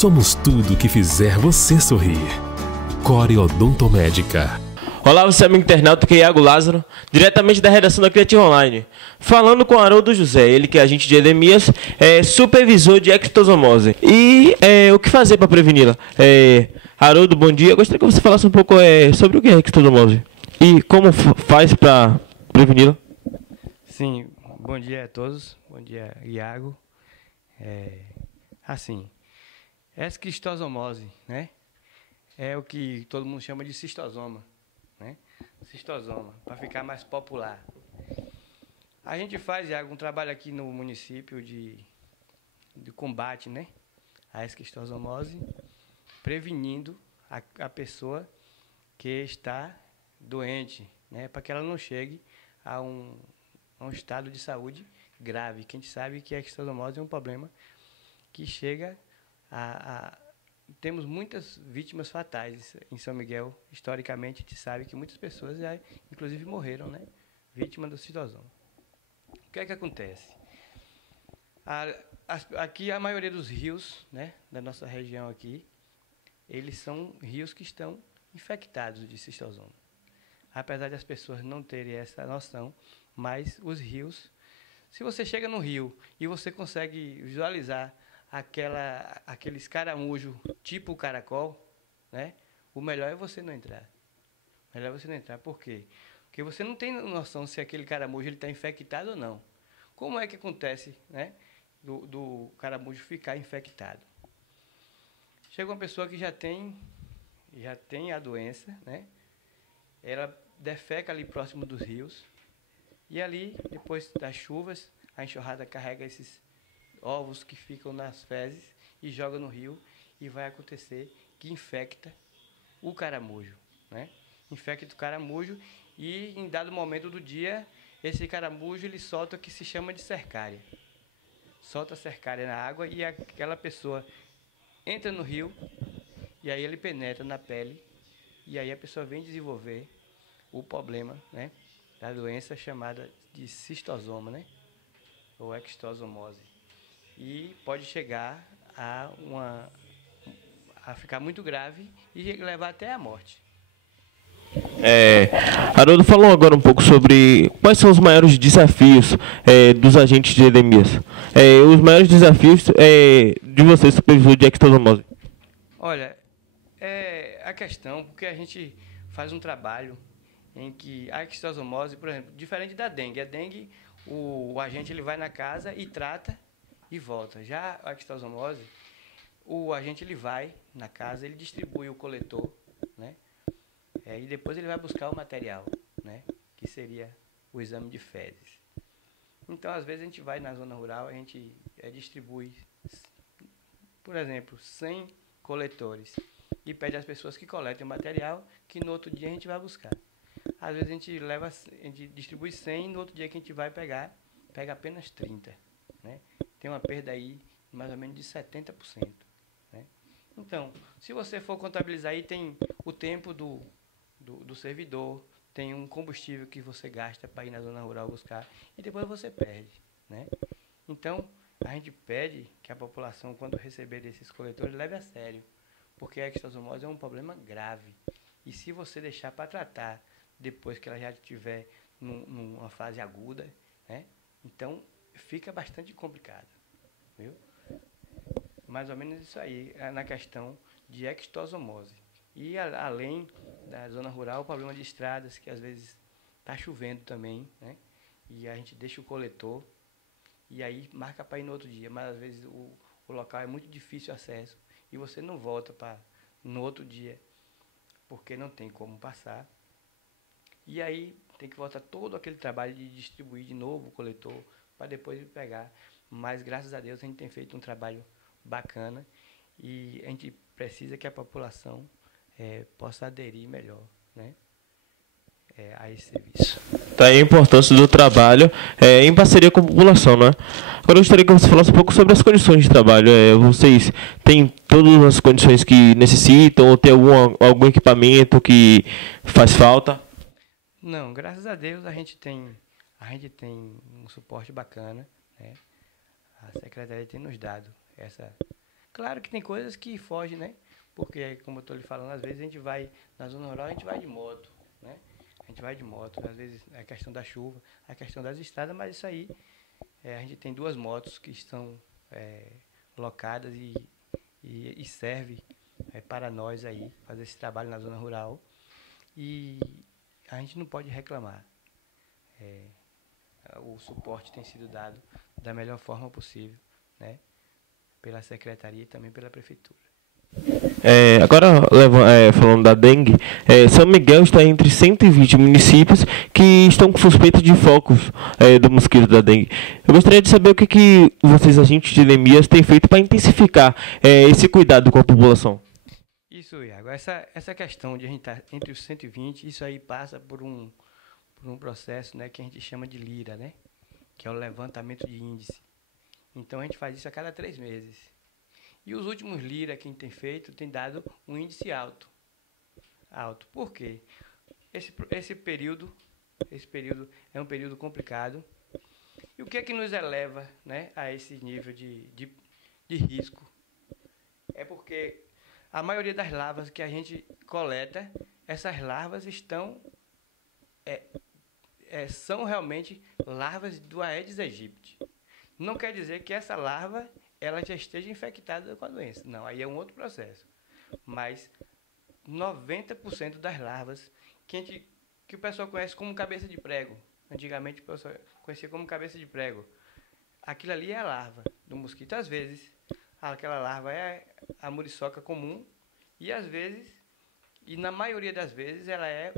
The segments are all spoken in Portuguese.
Somos tudo que fizer você sorrir. Core Odontomédica. Olá, você é amigo internauta, que é Iago Lázaro, diretamente da redação da Criativa Online. Falando com Haroldo José, ele que é agente de endemias, supervisor de ectosomose. E o que fazer para preveni-la? Haroldo, bom dia. Eu gostaria que você falasse um pouco sobre o que é ectosomose e como faz para preveni-la. Sim, bom dia a todos. Bom dia, Iago. Esquistosomose, né? É o que todo mundo chama de cistosoma, né? Cistosoma, para ficar mais popular. A gente faz, Iago, um trabalho aqui no município de combate, né? A esquistosomose, prevenindo a pessoa que está doente, né? Para que ela não chegue a um estado de saúde grave. Que a gente sabe que a esquistosomose é um problema que chega temos muitas vítimas fatais em São Miguel. Historicamente, a gente sabe que muitas pessoas já, inclusive, morreram, né? Vítima do cistosoma. O que é que acontece? Aqui, a maioria dos rios, né, da nossa região aqui, eles são rios que estão infectados de cistosoma. Apesar das pessoas não terem essa noção, mas os rios, se você chega no rio e você consegue visualizar aquele escaramujo tipo caracol, né? O melhor é você não entrar. Melhor é você não entrar. Por quê? Porque você não tem noção se aquele caramujo está infectado ou não. Como é que acontece, né, do caramujo ficar infectado? Chega uma pessoa que já tem a doença, né? Ela defeca ali próximo dos rios e ali, depois das chuvas, a enxurrada carrega esses ovos que ficam nas fezes e joga no rio, e vai acontecer que infecta o caramujo, né? Infecta o caramujo e em dado momento do dia, esse caramujo ele solta o que se chama de cercária. Solta a cercária na água e aquela pessoa entra no rio e aí ele penetra na pele e aí a pessoa vem desenvolver o problema, né, da doença chamada de cistosoma, né? Ou esquistosomose. E pode chegar a ficar muito grave e levar até a morte. Haroldo falou agora um pouco sobre quais são os maiores desafios dos agentes de endemias. Os maiores desafios de você, supervisor de ectosomose. Olha, a questão, porque a gente faz um trabalho em que a esquistosomose, por exemplo, diferente da dengue. A dengue, o agente ele vai na casa e trata e volta. Já a esquistosomose, o agente ele vai na casa, ele distribui o coletor, né? E depois ele vai buscar o material, né? Que seria o exame de fezes. Então, às vezes a gente vai na zona rural, a gente distribui, por exemplo, 100 coletores e pede às pessoas que coletem o material, que no outro dia a gente vai buscar. Às vezes a gente distribui 100 e no outro dia que a gente vai pega apenas 30, né? Tem uma perda aí mais ou menos de 70%. Né? Então, se você for contabilizar aí, tem o tempo do servidor, tem um combustível que você gasta para ir na zona rural buscar e depois você perde. Né? Então, a gente pede que a população, quando receber esses coletores, leve a sério, porque a esquistosomose é um problema grave. E se você deixar para tratar depois que ela já estiver numa fase aguda, né? Então fica bastante complicado, viu? Mais ou menos isso aí, na questão de ectosomose. E além da zona rural, o problema de estradas, que às vezes está chovendo também, né? E a gente deixa o coletor e aí marca para ir no outro dia, mas às vezes o local é muito difícil acesso e você não volta no outro dia, porque não tem como passar. E aí tem que voltar todo aquele trabalho de distribuir de novo o coletor para depois pegar. Mas graças a Deus a gente tem feito um trabalho bacana e a gente precisa que a população possa aderir melhor, né, a esse serviço. Tá aí a importância do trabalho em parceria com a população, né? Agora eu gostaria que você falasse um pouco sobre as condições de trabalho. Vocês têm todas as condições que necessitam ou tem algum equipamento que faz falta? Não, graças a Deus a gente tem um suporte bacana, né? A Secretaria tem nos dado essa Claro que tem coisas que fogem, né? Porque, como eu estou lhe falando, às vezes a gente vai, na zona rural, a gente vai de moto, né? A gente vai de moto, às vezes é a questão da chuva, a questão das estradas, mas isso aí, a gente tem 2 motos que estão locadas e serve para nós aí, fazer esse trabalho na zona rural. E a gente não pode reclamar. O suporte tem sido dado da melhor forma possível, né? Pela secretaria e também pela prefeitura. Agora, falando da dengue, São Miguel está entre 120 municípios que estão com suspeita de focos do mosquito da dengue. Eu gostaria de saber o que vocês, agentes de endemias, têm feito para intensificar esse cuidado com a população. Isso, Iago. Essa questão de a gente estar entre os 120, isso aí passa por um processo, né, que a gente chama de LIRA, né? Que é o levantamento de índice. Então, a gente faz isso a cada 3 meses. E os últimos LIRA que a gente tem feito tem dado um índice alto. Por quê? Esse período é um período complicado. E o que é que nos eleva, né, a esse nível de risco? É porque a maioria das larvas que a gente coleta, essas larvas são realmente larvas do Aedes aegypti. Não quer dizer que essa larva ela já esteja infectada com a doença. Não, aí é um outro processo. Mas 90% das larvas que o pessoal conhece como cabeça de prego, antigamente o pessoal conhecia como cabeça de prego, aquilo ali é a larva do mosquito. Às vezes, aquela larva é a muriçoca comum e às vezes, e na maioria das vezes, ela é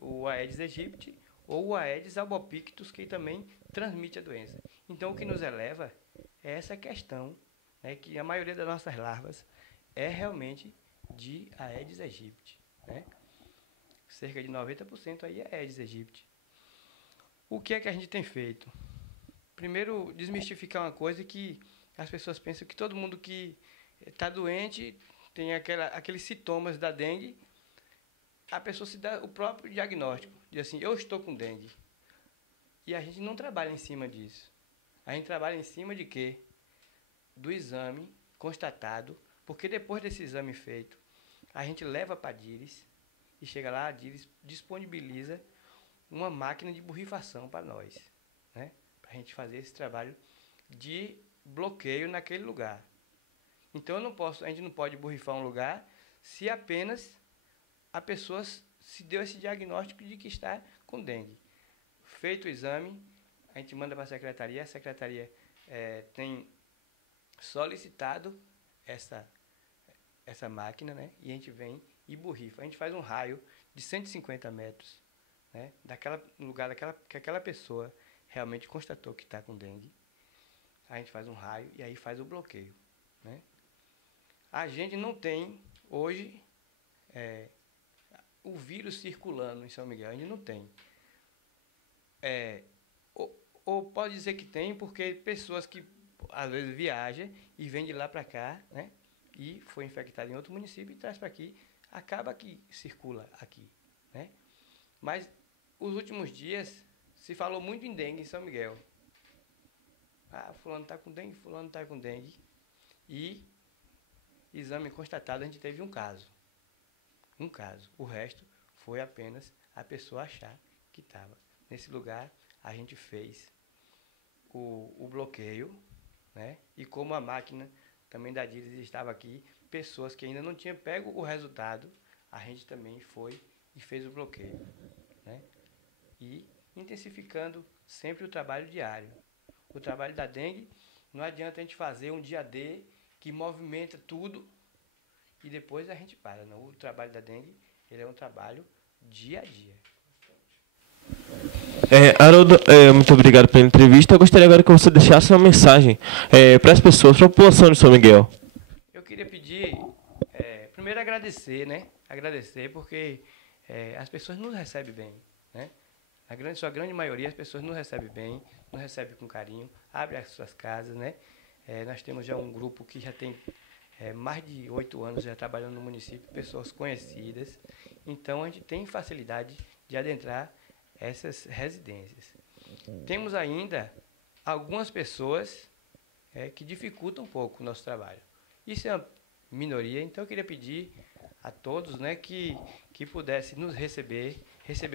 o Aedes aegypti ou o Aedes albopictus, que também transmite a doença. Então, o que nos eleva é essa questão, né, que a maioria das nossas larvas é realmente de Aedes aegypti, né? Cerca de 90% aí é Aedes aegypti. O que é que a gente tem feito? Primeiro, desmistificar uma coisa que as pessoas pensam que todo mundo que está doente tem aqueles sintomas da dengue, a pessoa se dá o próprio diagnóstico, diz assim, eu estou com dengue. E a gente não trabalha em cima disso. A gente trabalha em cima de quê? Do exame constatado, porque depois desse exame feito, a gente leva para a DIRES e chega lá, a DIRES disponibiliza uma máquina de borrifação para nós, né? Para a gente fazer esse trabalho de bloqueio naquele lugar. Então a gente não pode borrifar um lugar se apenas a pessoa se deu esse diagnóstico de que está com dengue. Feito o exame, a gente manda para a secretaria tem solicitado essa máquina, né? E a gente vem e borrifa. A gente faz um raio de 150 metros, né? No lugar que aquela pessoa realmente constatou que está com dengue. A gente faz um raio e aí faz o bloqueio, né? A gente não tem hoje o vírus circulando em São Miguel, a gente não tem. Ou pode dizer que tem, porque pessoas que às vezes viajam e vêm de lá para cá, né? E foi infectado em outro município e traz para aqui, acaba que circula aqui, né? Mas os últimos dias se falou muito em dengue em São Miguel. Fulano está com dengue, fulano está com dengue. E exame constatado, a gente teve um caso. O resto foi apenas a pessoa achar que estava. Nesse lugar, a gente fez o bloqueio, né? E como a máquina também da DIRES estava aqui, pessoas que ainda não tinham pego o resultado, a gente também foi e fez o bloqueio, né? E intensificando sempre o trabalho diário. O trabalho da dengue, não adianta a gente fazer um dia D que movimenta tudo e depois a gente para. Não, o trabalho da dengue, ele é um trabalho dia a dia. Haroldo, muito obrigado pela entrevista. Eu gostaria agora que você deixasse uma mensagem para as pessoas, para a população de São Miguel. Eu queria pedir, primeiro agradecer, né? Agradecer porque as pessoas nos recebem bem, né? Sua grande maioria, as pessoas nos recebem bem, nos recebem com carinho, abrem as suas casas, né? Nós temos já um grupo que já tem mais de 8 anos já trabalhando no município, pessoas conhecidas. Então, a gente tem facilidade de adentrar essas residências. Temos ainda algumas pessoas que dificultam um pouco o nosso trabalho. Isso é uma minoria, então eu queria pedir a todos, né, que pudessem nos receber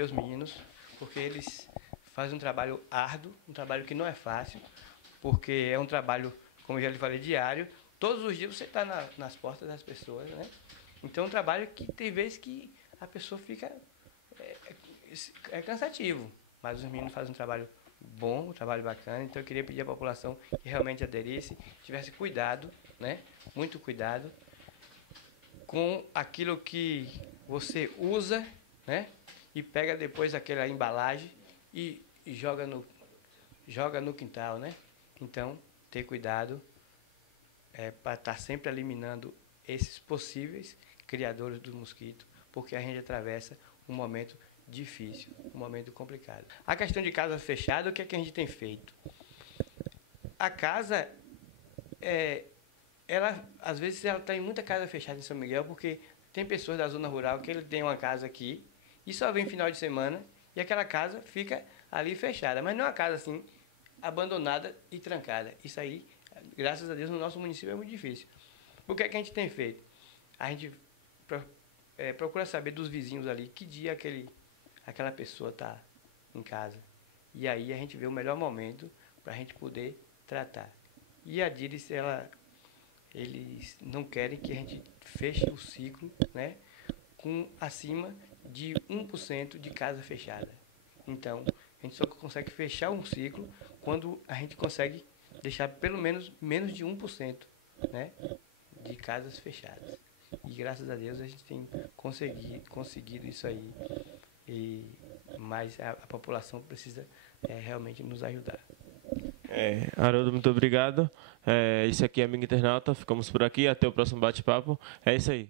os meninos, porque eles fazem um trabalho árduo, um trabalho que não é fácil, porque é um trabalho, como eu já lhe falei, diário. Todos os dias você está nas portas das pessoas, né? Então é um trabalho que tem vezes que a pessoa fica... É cansativo, mas os meninos fazem um trabalho bom, um trabalho bacana. Então eu queria pedir à população que realmente aderisse, tivesse cuidado, né? Muito cuidado com aquilo que você usa, né? E pega depois aquela embalagem e joga no quintal, né? Então, ter cuidado para estar sempre eliminando esses possíveis criadores do mosquito, porque a gente atravessa um momento difícil, um momento complicado. A questão de casa fechada, o que é que a gente tem feito? A casa, às vezes ela tem muita casa fechada em São Miguel, porque tem pessoas da zona rural que ele tem uma casa aqui e só vem final de semana e aquela casa fica ali fechada, mas não é uma casa assim abandonada e trancada. Isso aí, graças a Deus, no nosso município é muito difícil. O que é que a gente tem feito? A gente procura saber dos vizinhos ali que dia aquela pessoa está em casa. E aí a gente vê o melhor momento para a gente poder tratar. E a DIRIS, eles não querem que a gente feche o ciclo, né, com acima de 1% de casa fechada. Então, a gente só consegue fechar um ciclo quando a gente consegue deixar pelo menos de 1%, né, de casas fechadas. E graças a Deus a gente tem conseguido isso aí. Mas a população precisa realmente nos ajudar. Haroldo, muito obrigado. Isso aqui é Amigo Internauta. Ficamos por aqui. Até o próximo bate-papo. É isso aí.